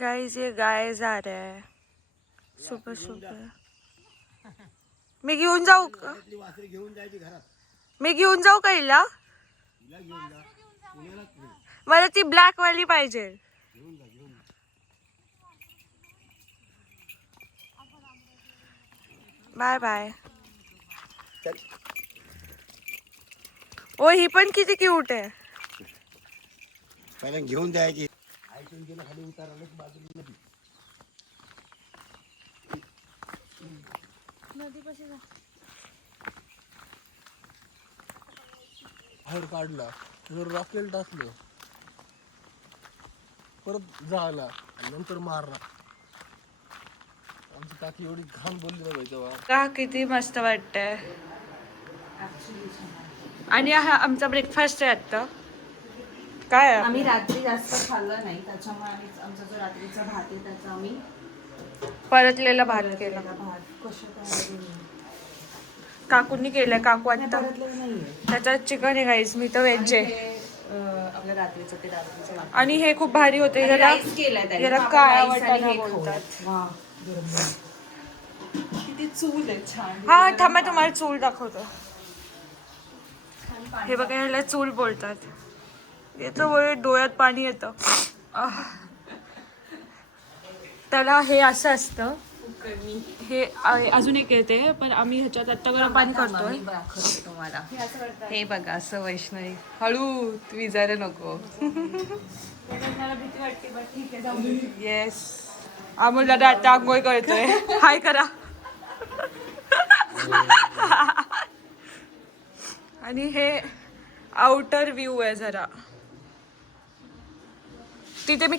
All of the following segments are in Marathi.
गाइस ये गाय जा रहा है सुबह सुबह। मी घेऊन जाऊ का? मी घेऊन जाऊ का हिला? मला ती ब्लॅक वाली पाहिजे. Bye bye. ओ ही पण किती क्यूट आहे. पहिला घेऊन जायची. आईतून गेला खाली उतारलं बाजूला नदी कशी जा बाहेर काढला जर रॉकेल टाकलं परत झाला आणि नंतर मारला. आमची काकी एवढी घाण बोलली ना भाई तेव्हा. का किती मस्त वाटतंय. आणि हा आमचा ब्रेकफास्ट आहे आता. काय आहे? आम्ही रात्री जास्त खाल्लं नाही त्याच्यामुळे आम्ही आमचा जो रात्रीचा भात आहे त्याचा आम्ही परतलेला भात केला. भात कशा काय काकूंनी केलंय. काकू आता नाहीये त्याच्यात चिकन आहे गाईस. मी तर व्हेज आहे. आपल्या रात्रीचं ते रात्रीचं भात आणि हे खूप भारी होते. याला काळा वाटाणा बोलतात. वा किती चूल आहे छान. हा थांबा तुम्हाला चूल दाखवतो. हे बघा ह्याला चूल बोलतात. याचं वय डोळ्यात पाणी येतं. त्याला हे असं असतं. हे अजून एक येते पण आम्ही ह्याच्यात आता गरम पाणी करतोय. तुम्हाला हे बघा असं वैष्णवी हळू विचार नको. मला भीती वाटते पण ठीक आहे जाऊ दे. येस अमोल दादा आता आंघोळ करतोय. हाय करा. आणि हे आउटर व्ह्यू आहे जरा. तिथे मी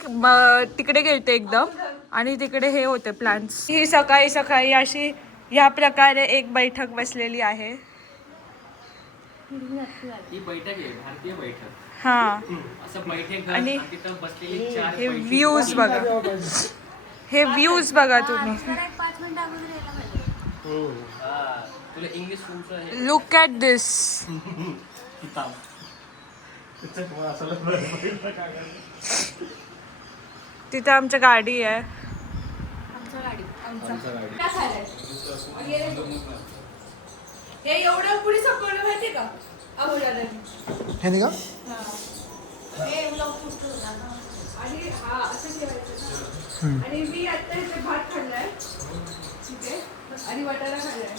तिकडे गेलते एकदम आणि तिकडे हे होते प्लांट्स. ही सकाळी सकाळी अशी या प्रकारे एक बैठक बसलेली आहे. ही बैठक आहे भारतीय बैठक. हा असं बैठक आणि तिथं बसलेली चार हे व्ह्यूज बघा. हे व्ह्यूज बघा तुम्ही. तुला इंग्लिश तुमचं लुक ॲट दिस. किताब तिथे आमची गाडी आहे. हे एवढं पुढे संपवलं माहिती का हे नाही का आणि हा असं ठेवायचं. आणि मी आता इथे भात खाल्लाय तिथे आणि वाटाणा खाल्लाय.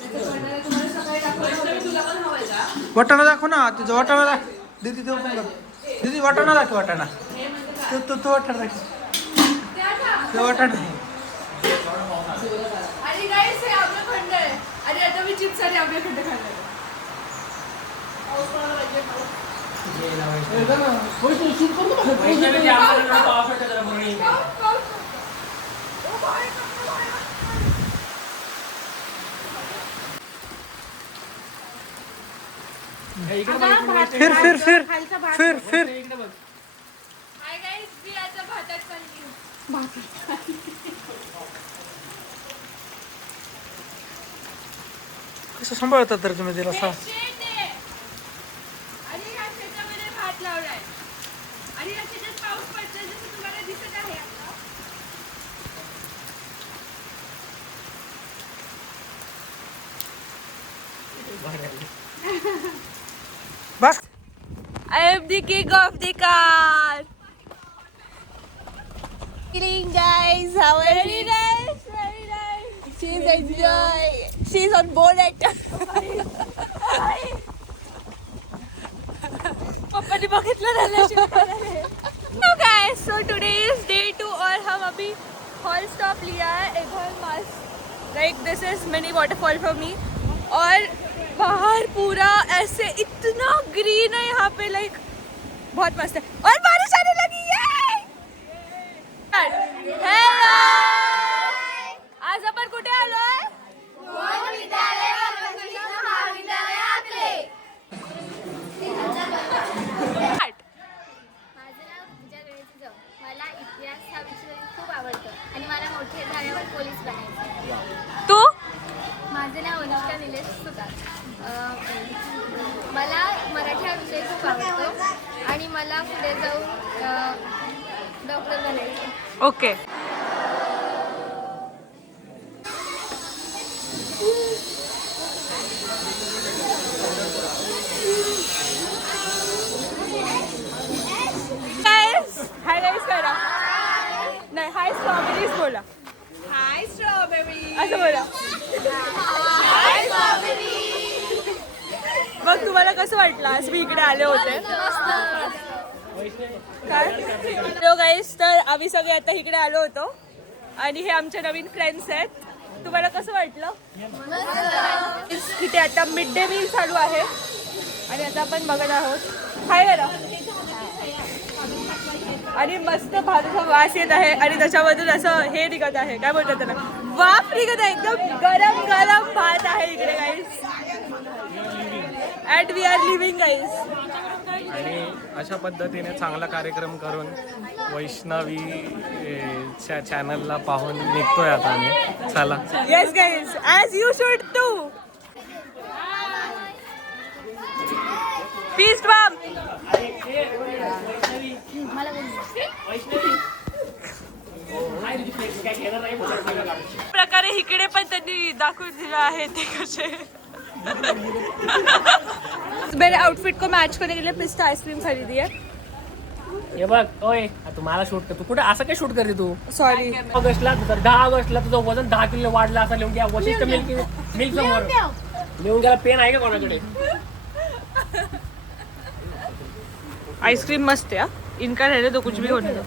वाटाणा तुम्हाला सकाळी दाखवलं. तुला पण हवंय का? वाटाणा दाखव ना. तुझं वाटाणा दाखव दीदी. तो पण दीदी वाटाणा दाखव. वाटाणा तो वाटाणा दाखव. तो वाटाणा आहे. आणि गाईस हे आम्रखंड आहे. आणि आता मी चिप्स आणि आम्रखंड खाल्लाय. फिर फिर फिर फिर फिर. हाय गाईस मी आता भातात चालली. कसं सांभाळतात तर तुम्ही तिला सांग. आणि या शेतामध्ये भात लावलाय. आणि या शेतात पाऊस पडतोय जसं तुम्हाला दिसत आहे आता. बस. I am the king of the car. guys, how are Very nice, very nice. She's enjoying. She's on bonnet. पप्पाने बघितलं झालं. So guys, so today is day 2 और हम अभी हॉल स्टॉप लिया है इधर मस्त. Like this is mini waterfall for me. और बाहर पूरा ऐसे इतना ग्रीन है यहाँ पे. लाइक बहुत मस्त है. और बारिश आने लगी है. हेलो आज आपण कुठे आलोय? माझं नाव पूजा गणेश जाऊ. मला इतिहास हा विषय खूप आवडतो आणि मला मोठे झाल्यावर पोलीस बनायचं. तू? माझं नाव अनुष्का निलेश सुतार. मला मराठी हा विषय खूप आवडतो आणि मला पुढे जाऊन डॉक्टर बनायचं. ओके. हाय गाईस करा. नाही हाय स्ट्रॉबेरीज बोला. हाय स्ट्रॉबेरी. असं बोला. मग तुम्हाला कसं वाटलं आज मी इकडे आले होते? काय हॅलो गाईस, तर आम्ही सगळे आता इकडे आलो होतो आणि हे आमचे नवीन फ्रेंड्स आहेत. तुम्हाला कसं वाटलं? तिथे आता मिड डे मील चालू आहे आणि आता आपण बघत आहोत. हाय करा. आणि मस्त भाताचा वास येत आहे आणि त्याच्यामधून असं हे निघत आहे, काय बोलतात त्याला, वाफ निघत आहे. एकदम गरम गरम भात आहे इकडे गाईस. अँड वी आर लिव्हिंग गाईस. आणि अशा पद्धतीने चांगला कार्यक्रम करून वैष्णवी चॅनलला पाहून निघतोय आता आम्ही. चला. Yes guys, as you should too. Peace bomb. प्रकारे इकडे पण त्यांनी दाखवून दिलं आहे ते कसे. मेरे आउटफिट को मैच करने के लिए पिस्ता आइसक्रीम खरीदी है. हे बघ ओय तू मला शूट कर. तू कुठे असं काय शूट करते तू? सॉरी. ऑगस्टला 10 ऑगस्टला तुझं वजन 10 किलो वाढलं असं लिहून घ्या. वशिष्ठ मिल्क समोर लिहून घ्यायला पेन आहे का कोणाकडे? आइसक्रीम मस्त है. इनका रहने तो कुछ भी होने दो.